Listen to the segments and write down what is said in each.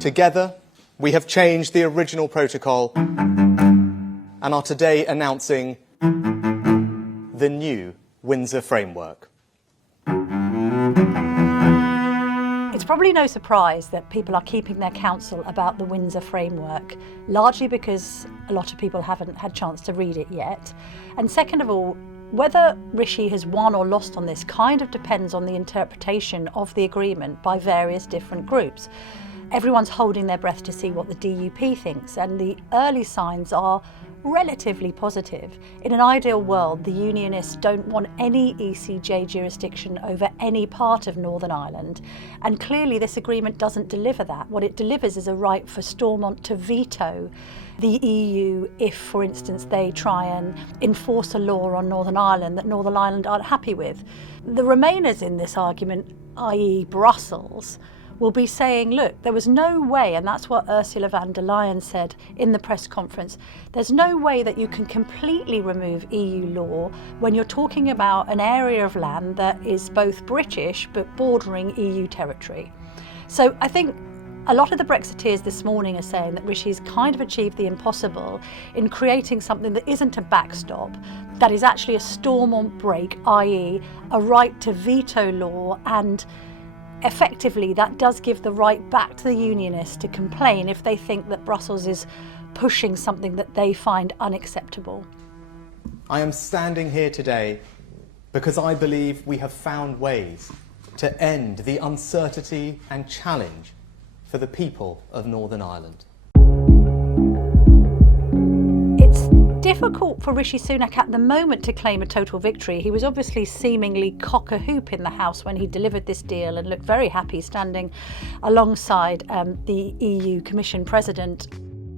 Together, we have changed the original protocol and are today announcing the new Windsor framework. It's probably no surprise that people are keeping their counsel about the Windsor framework, largely because a lot of people haven't had a chance to read it yet. And second of all, whether Rishi has won or lost on this kind of depends on the interpretation of the agreement by various different groups. Everyone's holding their breath to see what the DUP thinks, and the early signs are relatively positive. In an ideal world, the Unionists don't want any ECJ jurisdiction over any part of Northern Ireland, and clearly this agreement doesn't deliver that. What it delivers is a right for Stormont to veto the EU if, for instance, they try and enforce a law on Northern Ireland that Northern Ireland aren't happy with. The Remainers in this argument, i.e. Brussels, will be saying, look, there was no way, and that's what Ursula von der Leyen said in the press conference, there's no way that you can completely remove EU law when you're talking about an area of land that is both British but bordering EU territory. So I think a lot of the Brexiteers this morning are saying that Rishi's kind of achieved the impossible in creating something that isn't a backstop, that is actually a Stormont break, i.e. a right to veto law, and effectively that does give the right back to the Unionists to complain if they think that Brussels is pushing something that they find unacceptable. I am standing here today because I believe we have found ways to end the uncertainty and challenge for the people of Northern Ireland. It's difficult for Rishi Sunak at the moment to claim a total victory. He was obviously seemingly cock-a-hoop in the House when he delivered this deal and looked very happy standing alongside the EU Commission President.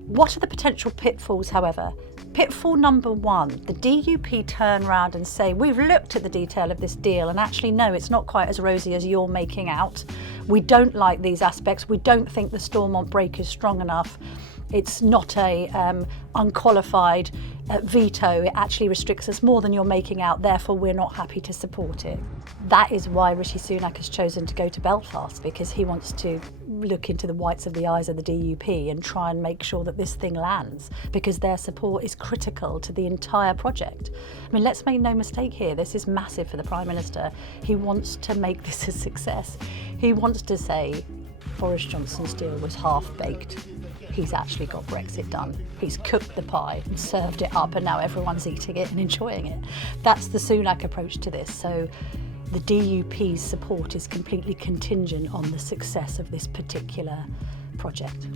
What are the potential pitfalls, however? Pitfall number one, the DUP turn round and say, we've looked at the detail of this deal and actually no, it's not quite as rosy as you're making out. We don't like these aspects. We don't think the Stormont break is strong enough. It's not a unqualified veto. It actually restricts us more than you're making out, therefore we're not happy to support it. That is why Rishi Sunak has chosen to go to Belfast, because he wants to look into the whites of the eyes of the DUP and try and make sure that this thing lands, because their support is critical to the entire project. I mean, let's make no mistake here, this is massive for the Prime Minister. He wants to make this a success. He wants to say Boris Johnson's deal was half-baked. He's actually got Brexit done. He's cooked the pie and served it up, and now everyone's eating it and enjoying it. That's the Sunak approach to this. So the DUP's support is completely contingent on the success of this particular project.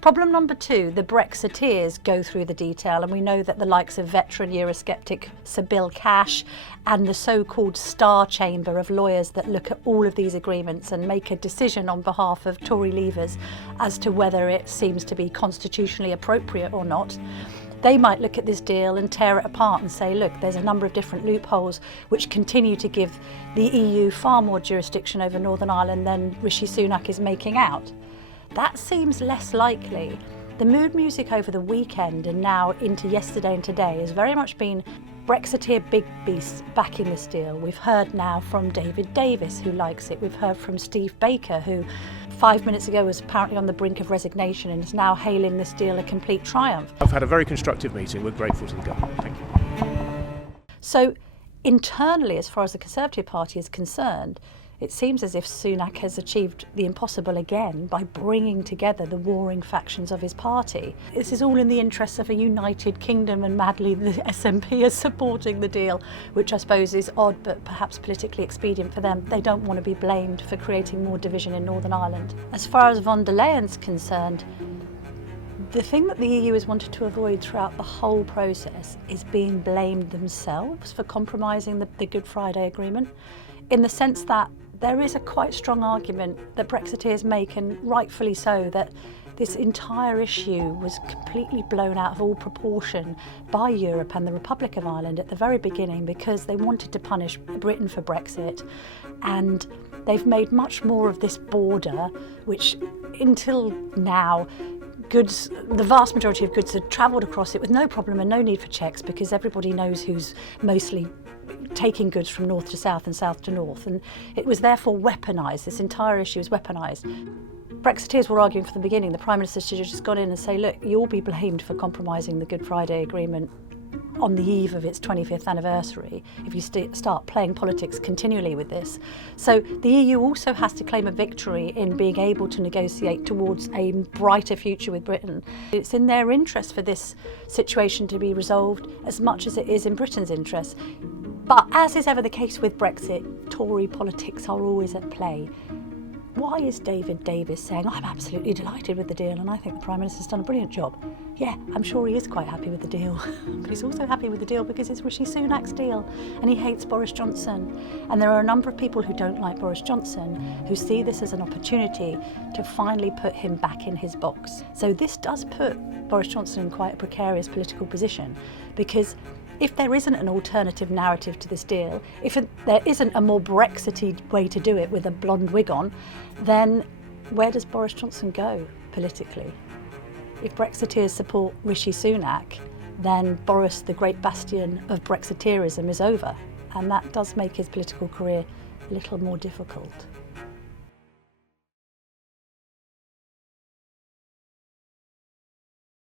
Problem number two, the Brexiteers go through the detail, and we know that the likes of veteran Eurosceptic Sir Bill Cash and the so-called Star Chamber of lawyers that look at all of these agreements and make a decision on behalf of Tory leavers as to whether it seems to be constitutionally appropriate or not. They might look at this deal and tear it apart and say, look, there's a number of different loopholes which continue to give the EU far more jurisdiction over Northern Ireland than Rishi Sunak is making out. That seems less likely. The mood music over the weekend and now into yesterday and today has very much been Brexiteer big beasts backing this deal. We've heard now from David Davis, who likes it. We've heard from Steve Baker, who 5 minutes ago was apparently on the brink of resignation and is now hailing this deal a complete triumph. I've had a very constructive meeting. We're grateful to the government. Thank you. So internally, as far as the Conservative Party is concerned, it seems as if Sunak has achieved the impossible again by bringing together the warring factions of his party. This is all in the interests of a united kingdom, and madly the SNP is supporting the deal, which I suppose is odd but perhaps politically expedient for them. They don't want to be blamed for creating more division in Northern Ireland. As far as von der Leyen's concerned, the thing that the EU has wanted to avoid throughout the whole process is being blamed themselves for compromising the Good Friday Agreement, in the sense that there is a quite strong argument that Brexiteers make, and rightfully so, that this entire issue was completely blown out of all proportion by Europe and the Republic of Ireland at the very beginning, because they wanted to punish Britain for Brexit, and they've made much more of this border, which until now goods, the vast majority of goods had travelled across it with no problem and no need for checks, because everybody knows who's mostly taking goods from north to south and south to north, and it was therefore weaponised. This entire issue was weaponised. Brexiteers were arguing from the beginning the Prime Minister should have just gone in and say, look, you'll be blamed for compromising the Good Friday Agreement on the eve of its 25th anniversary if you start playing politics continually with this. So the EU also has to claim a victory in being able to negotiate towards a brighter future with Britain. It's in their interest for this situation to be resolved as much as it is in Britain's interest. But as is ever the case with Brexit, Tory politics are always at play. Why is David Davis saying, I'm absolutely delighted with the deal and I think the Prime Minister's done a brilliant job? Yeah, I'm sure he is quite happy with the deal. But he's also happy with the deal because it's Rishi Sunak's deal and he hates Boris Johnson. And there are a number of people who don't like Boris Johnson who see this as an opportunity to finally put him back in his box. So this does put Boris Johnson in quite a precarious political position, because if there isn't an alternative narrative to this deal, if there isn't a more Brexity way to do it with a blonde wig on, then where does Boris Johnson go politically? If Brexiteers support Rishi Sunak, then Boris, the great bastion of Brexiteerism, is over. And that does make his political career a little more difficult.